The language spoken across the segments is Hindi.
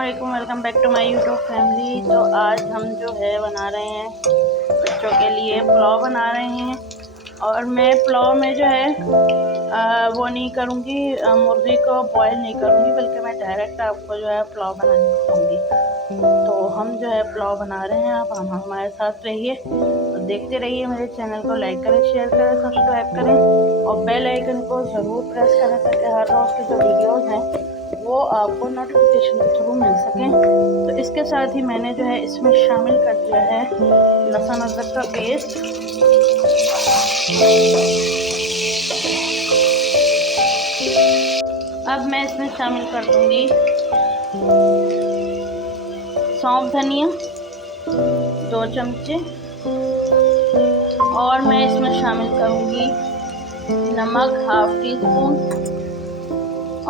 अस्सलामुअलैकुम, welcome back to my YouTube family. तो आज हम जो है बना रहे हैं बच्चों के लिए पुलाव बना रहे हैं। और मैं पुलाव में जो है वो नहीं करूँगी, मुर्गी को बॉयल नहीं करूँगी, बल्कि मैं डायरेक्ट आपको जो है पुलाव बनाने दूँगी। तो हम जो है पुलाव बना रहे हैं, आप हमारे साथ रहिए और देखते रहिए। मेरे चैनल को लाइक करें, शेयर करें, सब्सक्राइब करें और बेल आइकन को ज़रूर प्रेस करें ताकि हर रोज़ की जो वीडियोज़ हैं वो आपको नोटिफिकेशन के थ्रू मिल सकें। तो इसके साथ ही मैंने जो है इसमें शामिल कर दिया है लहसुन अदरक का पेस्ट। अब मैं इसमें शामिल कर दूंगी सौंफ धनिया 2 चमचे, और मैं इसमें शामिल करूंगी नमक 1/2 टीस्पून,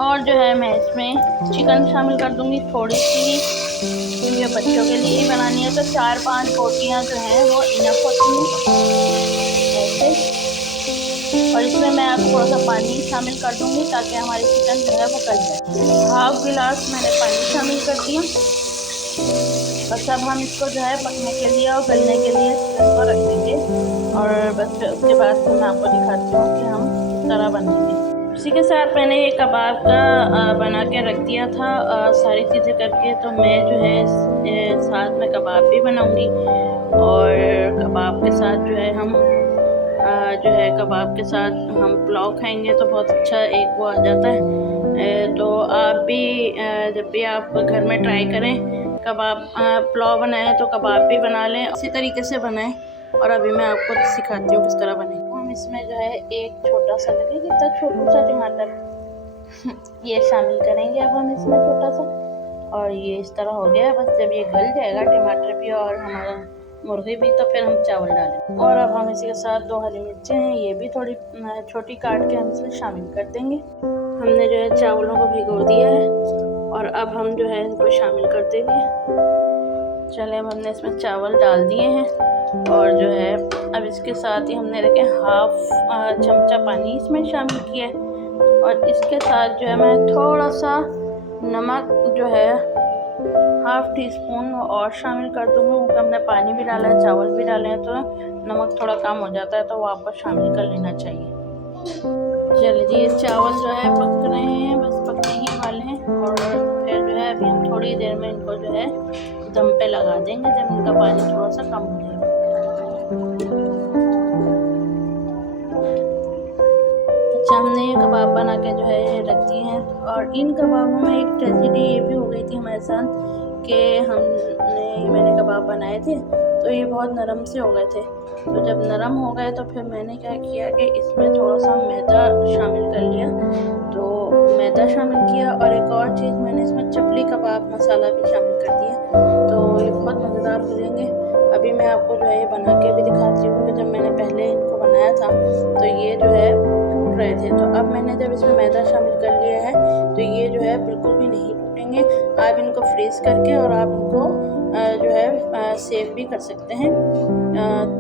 और जो है मैं इसमें चिकन शामिल कर दूंगी थोड़ी सी। ये बच्चों के लिए ही बनानी है तो 4-5 बोटियाँ जो हैं वो इनफ होती हैं ऐसे। और इसमें मैं अब थोड़ा सा पानी शामिल कर दूंगी ताकि हमारी चिकन जो है वो गल जाए। 1/2 गिलास मैंने पानी शामिल कर दिया। बस अब हम इसको जो है पकने के लिए और गलने के लिए चिकन को रख देंगे, और बस उसके बाद मैं आपको दिखाती हूँ कि हम किस तरह बनाएंगे। इसी के साथ मैंने ये कबाब का बना के रख दिया था सारी चीज़ें करके। तो मैं जो है साथ में कबाब भी बनाऊंगी, और कबाब के साथ जो है हम कबाब के साथ हम पुलाव खाएंगे तो बहुत अच्छा एक वो आ जाता है। तो आप भी जब भी आप घर में ट्राई करें कबाब पुलाव बनाएं तो कबाब भी बना लें, इसी तरीके से बनाएं। और अभी मैं आपको सिखाती हूँ किस तरह बने। हम इसमें जो है एक छोटा सा लगे जितना छोटा सा टमाटर ये शामिल करेंगे। अब हम इसमें छोटा सा, और ये इस तरह हो गया। बस जब ये गल जाएगा टमाटर भी और हमारा मुर्गी भी, तो फिर हम चावल डालें। और अब हम इसी के साथ 2 हरी मिर्चें हैं, ये भी थोड़ी छोटी काट के हम इसमें शामिल कर देंगे। हमने जो है चावलों को भिगो दिया है और अब हम जो है इनको शामिल कर देंगे। चले, अब हमने इसमें चावल डाल दिए हैं, और जो है अब इसके साथ ही हमने रखे 1/2 चमचा पानी इसमें शामिल किया है। और इसके साथ जो है मैं थोड़ा सा नमक जो है 1/2 टीस्पून और शामिल कर दूँगी, क्योंकि हमने पानी भी डाला है, चावल भी डाले हैं, तो नमक थोड़ा कम हो जाता है, तो वो आपको शामिल कर लेना चाहिए। चलिए जी, ये चावल जो है पक रहे हैं, बस पकने ही वाले हैं। और फिर जो है अभी हम थोड़ी देर में इनको जो है दम पे लगा देंगे जब इनका पानी थोड़ा सा कम हो जाएगा। अच्छा, हमने ये कबाब बना के जो है रख दिए हैं। और इन कबाबों में एक ट्रेजेडी ये भी हो गई थी हमारे साथ कि मैंने कबाब बनाए थे तो ये बहुत नरम से हो गए थे। तो जब नरम हो गए तो फिर मैंने क्या किया कि इसमें थोड़ा सा मैदा शामिल कर लिया। तो मैदा शामिल किया, और एक और चीज़ मैंने इसमें चपली कबाब मसाला भी शामिल कर दिया। तो ये बहुत मज़ेदार हो जाएंगे। अभी मैं आपको जो है ये बना के भी दिखाती हूँ कि जब मैंने पहले इनको बनाया था तो ये जो है टूट रहे थे। तो अब मैंने जब इसमें मैदा शामिल कर लिया है तो ये जो है बिल्कुल भी नहीं टूटेंगे। आप इनको फ्रीज़ करके और आप इनको जो है सेव भी कर सकते हैं।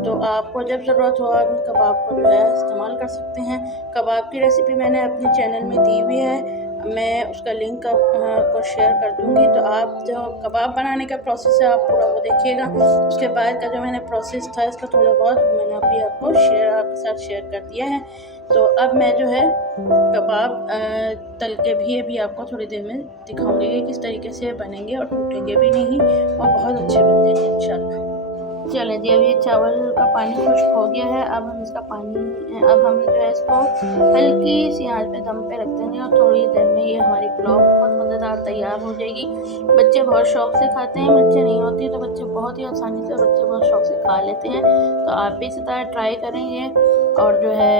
तो आपको जब ज़रूरत हो आप कबाब को जो है इस्तेमाल कर सकते हैं। कबाब की रेसिपी मैंने अपने चैनल में दी हुई है, मैं उसका लिंक को शेयर कर दूंगी। तो आप जो कबाब बनाने का प्रोसेस है आप पूरा वो देखिएगा। उसके बाद का जो मैंने प्रोसेस था इसका थोड़ा बहुत मैंने अभी आपको आपके साथ शेयर कर दिया है। तो अब मैं जो है कबाब तल के भी अभी आपको थोड़ी देर में दिखाऊंगी कि किस तरीके से बनेंगे और टूटेंगे भी नहीं और बहुत अच्छे बन जाएंगे इंशाल्लाह। चले जी, अब ये चावल का पानी खुश्क हो गया है। अब हम जो है इसको हल्की सी आंच पे दम पे रख देंगे, और थोड़ी देर में ये हमारी पुलाव बहुत मज़ेदार तैयार हो जाएगी। बच्चे बहुत शौक़ से खाते हैं, मिर्चें नहीं होती तो बच्चे बहुत ही आसानी से बहुत शौक़ से खा लेते हैं। तो आप भी इसी तरह ट्राई करेंगे, और जो है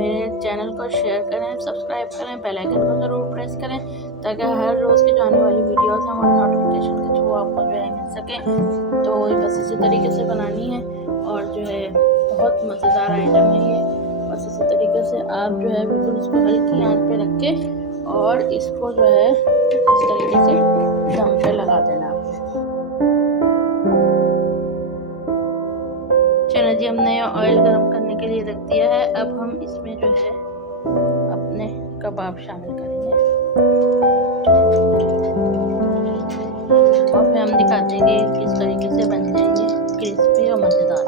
मेरे चैनल को शेयर करें, सब्सक्राइब करें, बेल आइकन को ज़रूर प्रेस करें ताकि हर रोज़ की जो आने वाली वीडियोज़ हैं वो नोटिफिकेशन के थ्रू आपको जो है मिल सके। तो बस इसी तरीके से बनानी है, और जो है बहुत मज़ेदार आइटम है ये। बस इसी तरीके से आप जो है बिल्कुल इसको हल्की आंच पे रख के और इसको जो है इस तरीके से दम पे लगा देना आपने। चलो जी, हमने ऑयल गर्म करने के लिए रख दिया है। अब हम इसमें जो है अपने कबाब शामिल करेंगे। और फिर हम दिखाते हैं कि किस तरीके से बन जाएंगे क्रिस्पी और मज़ेदार।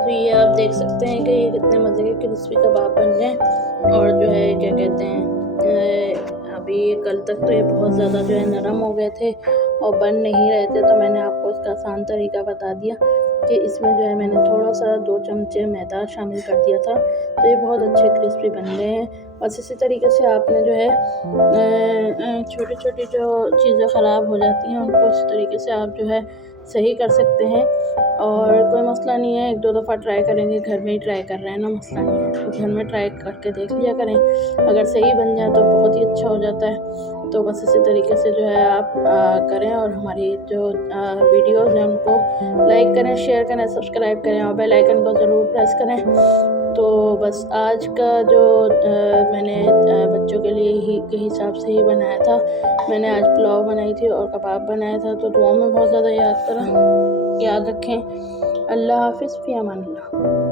तो ये आप देख सकते हैं कि ये कितने मज़े के क्रिस्पी कबाब बन गए। और जो है क्या कहते हैं, अभी कल तक तो ये बहुत ज़्यादा जो है नरम हो गए थे और बन नहीं रहे थे, तो मैंने आपको इसका आसान तरीका बता दिया कि इसमें जो है मैंने थोड़ा सा 2 चमचे मैदा शामिल कर दिया था, तो ये बहुत अच्छे क्रिस्पी बन गए हैं। बस इसी तरीके से आपने जो है छोटी छोटी जो चीज़ें ख़राब हो जाती हैं उनको इस तरीके से आप जो है सही कर सकते हैं। और कोई मसला नहीं है, 1-2 दफ़ा ट्राई करेंगे, घर में ही ट्राई कर रहे हैं ना, मसला नहीं है, तो घर में ट्राई करके देख लिया करें। अगर सही बन जाए तो बहुत ही अच्छा हो जाता है। तो बस इसी तरीके से जो है आप करें और हमारी जो वीडियोज़ हैं उनको लाइक करें, शेयर करें, सब्सक्राइब करें और बेल आइकन को ज़रूर प्रेस करें। तो बस आज का जो मैंने बच्चों के लिए ही के हिसाब से ही बनाया था। मैंने आज पुलाव बनाई थी और कबाब बनाया था, तो दुआ में बहुत ज़्यादा याद रखें। अल्लाह हाफ़िज़, फ़ी अमान अल्लाह।